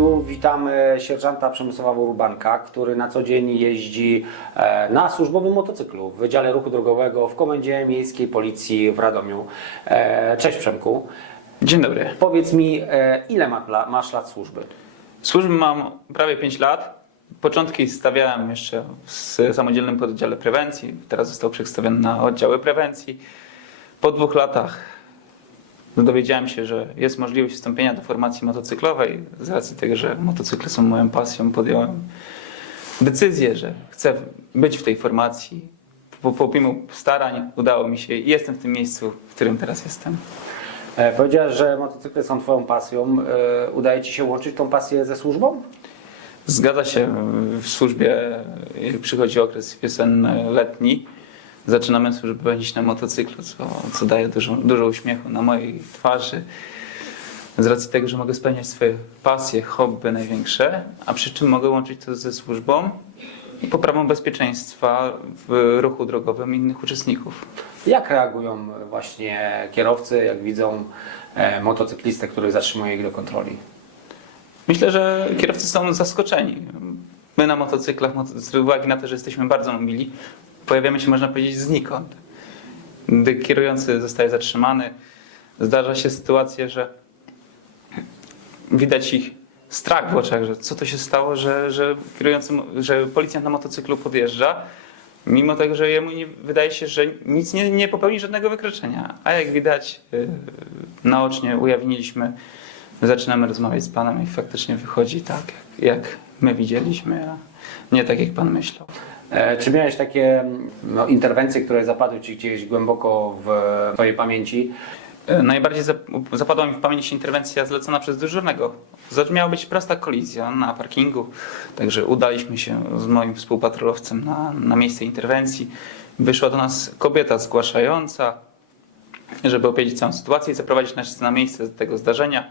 studiu witamy sierżanta Przemysława Urbanka, który na co dzień jeździ e, na służbowym motocyklu w Wydziale Ruchu Drogowego w Komendzie Miejskiej Policji w Radomiu. E, Cześć Przemku. Dzień dobry. Powiedz mi, e, ile masz lat służby? Służby mam prawie 5 lat. Początki stawiałem jeszcze w samodzielnym pododdziale prewencji. Teraz został przedstawiony na oddziały prewencji. Po dwóch latach dowiedziałem się, że jest możliwość wstąpienia do formacji motocyklowej. Z racji tego, że motocykle są moją pasją, podjąłem decyzję, że chcę być w tej formacji. Po, pomimo starań udało mi się i jestem w tym miejscu, w którym teraz jestem. E, Powiedziałeś, że motocykle są Twoją pasją. E, Udaje Ci się łączyć tą pasję ze służbą? Zgadza się, w służbie przychodzi okres wiosenny, letni. Zaczynamy służbę pełnić na motocyklu, co, co daje dużo, dużo uśmiechu na mojej twarzy. Z racji tego, że mogę spełniać swoje pasje, hobby największe, a przy czym mogę łączyć to ze służbą i poprawą bezpieczeństwa w ruchu drogowym innych uczestników. Jak reagują właśnie kierowcy, jak widzą e, motocyklistę, który zatrzymuje ich do kontroli? Myślę, że kierowcy są zaskoczeni. My na motocyklach, moto- z uwagi na to, że jesteśmy bardzo mobili, pojawiamy się, można powiedzieć, znikąd. Gdy kierujący zostaje zatrzymany, zdarza się sytuacja, że widać ich strach w oczach, że co to się stało, że, że kierujący, że policjant na motocyklu podjeżdża, mimo tego, że jemu nie, wydaje się, że nic nie, nie popełni żadnego wykroczenia. A jak widać, yy, naocznie ujawniliśmy, zaczynamy rozmawiać z panem i faktycznie wychodzi tak, jak, jak my widzieliśmy, a nie tak, jak pan myślał. E, Czy miałeś takie no, interwencje, które zapadły Ci gdzieś głęboko w Twojej pamięci? E, Najbardziej zap- zapadła mi w pamięć interwencja zlecona przez dyżurnego. Miała być prosta kolizja na parkingu, także udaliśmy się z moim współpatrolowcem na, na miejsce interwencji. Wyszła do nas kobieta zgłaszająca, żeby opowiedzieć całą sytuację i zaprowadzić nas na miejsce tego zdarzenia.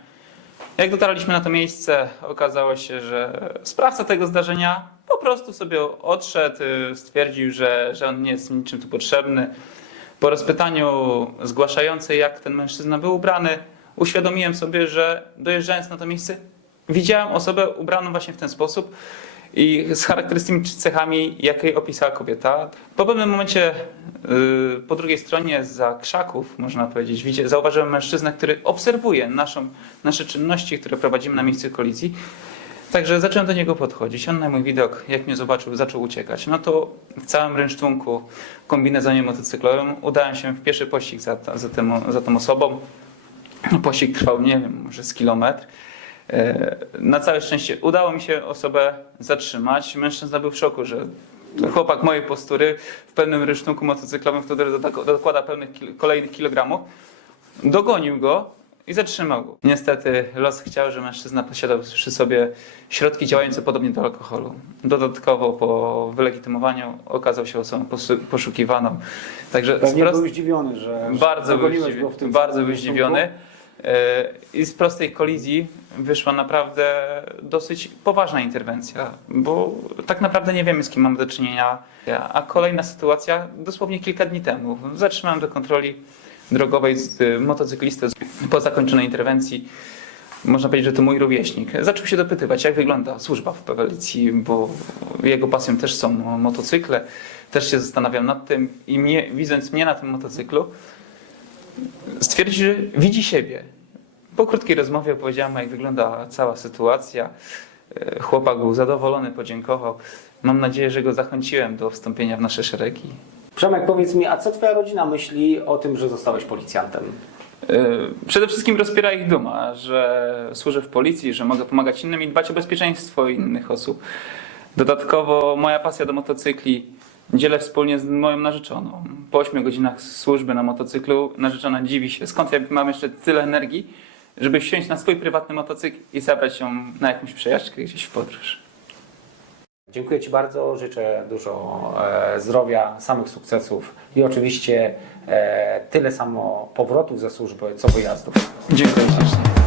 Jak dotarliśmy na to miejsce, okazało się, że sprawca tego zdarzenia po prostu sobie odszedł, stwierdził, że, że on nie jest niczym tu potrzebny. Po rozpytaniu zgłaszającej, jak ten mężczyzna był ubrany, uświadomiłem sobie, że dojeżdżając na to miejsce, widziałem osobę ubraną właśnie w ten sposób i z charakterystycznymi cechami, jakiej opisała kobieta. Po pewnym momencie yy, po drugiej stronie za krzaków, można powiedzieć, widzia- zauważyłem mężczyznę, który obserwuje naszą, nasze czynności, które prowadzimy na miejscu kolizji. Także zacząłem do niego podchodzić. On na mój widok, jak mnie zobaczył, zaczął uciekać. No to w całym rynsztunku, kombinezonie motocyklowym udałem się w pieszy pościg za, za, tym, za tą osobą. Pościg trwał, nie wiem, może z kilometr. E, Na całe szczęście udało mi się osobę zatrzymać. Mężczyzna był w szoku, że chłopak mojej postury w pewnym rynsztunku motocyklowym, który dokłada pełnych kil- kolejnych kilogramów, dogonił go i zatrzymał go. Niestety los chciał, że mężczyzna posiadał przy sobie środki działające podobnie do alkoholu. Dodatkowo po wylegitymowaniu okazał się osobą poszukiwaną. Także Pewnie był zdziwiony, że bardzo był, zdziwi- go w tym bardzo był zdziwiony. E, I z prostej kolizji wyszła naprawdę dosyć poważna interwencja, bo tak naprawdę nie wiemy, z kim mamy do czynienia. A kolejna sytuacja dosłownie kilka dni temu. Zatrzymałem do kontroli drogowej z y, motocyklistę po zakończonej interwencji. Można powiedzieć, że to mój rówieśnik. Zaczął się dopytywać, jak wygląda służba w policji, bo jego pasją też są motocykle. Też się zastanawiam nad tym i mnie, widząc mnie na tym motocyklu, stwierdził, że widzi siebie. Po krótkiej rozmowie opowiedziałem, jak wygląda cała sytuacja. E, Chłopak był zadowolony, podziękował. Mam nadzieję, że go zachęciłem do wstąpienia w nasze szeregi. Przemek, powiedz mi, a co Twoja rodzina myśli o tym, że zostałeś policjantem? E, Przede wszystkim rozpiera ich duma, że służę w policji, że mogę pomagać innym i dbać o bezpieczeństwo innych osób. Dodatkowo moja pasja do motocykli dzielę wspólnie z moją narzeczoną. Po 8 godzinach służby na motocyklu narzeczona dziwi się, skąd ja mam jeszcze tyle energii, żeby wsiąść na swój prywatny motocykl i zabrać ją na jakąś przejażdżkę gdzieś w podróż. Dziękuję Ci bardzo, życzę dużo e, zdrowia, samych sukcesów i oczywiście e, tyle samo powrotów ze służby, co wyjazdów. Dziękuję ślicznie.